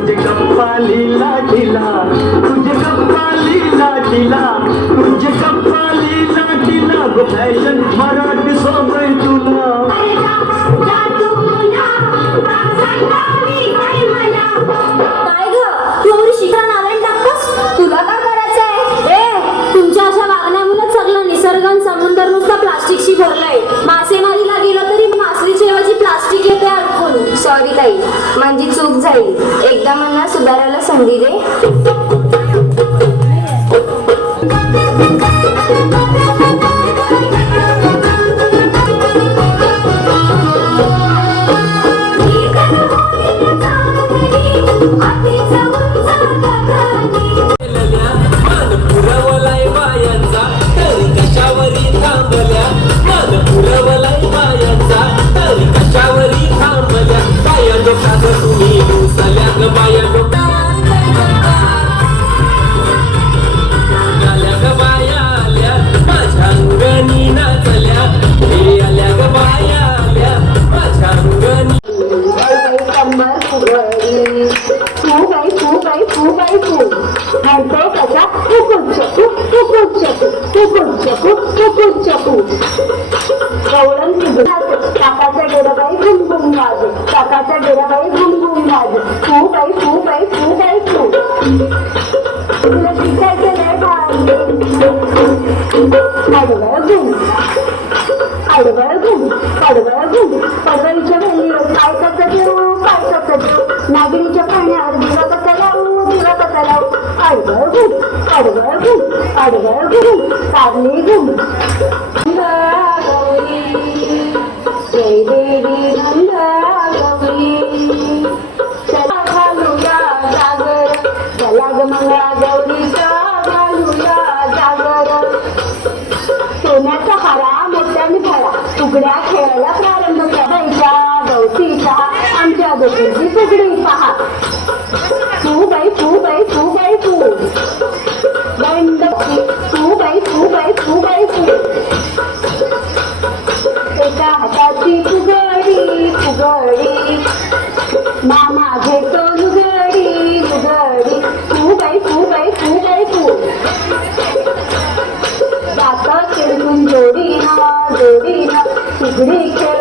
तुझे गप्पा लीला ढिला तुझे गप्पा लीला ढिला तुझे गप्पा लीला ढिला गो फॅशन जाईल. माझी चूक जाईल. एकदा मला सुधारायला संधी दे. घुमघुम वाज काकाचा डेराबाई घुमघुम वाज तू बाई तू बाई तू बाई तू. तुला शिकायचं नाही आडवळ घुम आडवळ घुम आडवळ घुम पडवळीच्या काय करता देऊ काय करता देऊ नागरीच्या पाण्यावर दिवा कसा लावू दिवा कसा लावू आडवळ घुम आडवळ घुम आडवळ घुम कारली घुम सोन्याचा हारा मोठ्याने भरा फुगड्या खेळायला प्रारंभ करायच्या गवतीचा आमच्या दोघींची सगळी पहा. हाताची फुगडी फुगडी मामा घेतो लुगडी लुगडी तू बाई तू बाई तू बाई फू जोडी ना जोडी ना फुगडी खेळ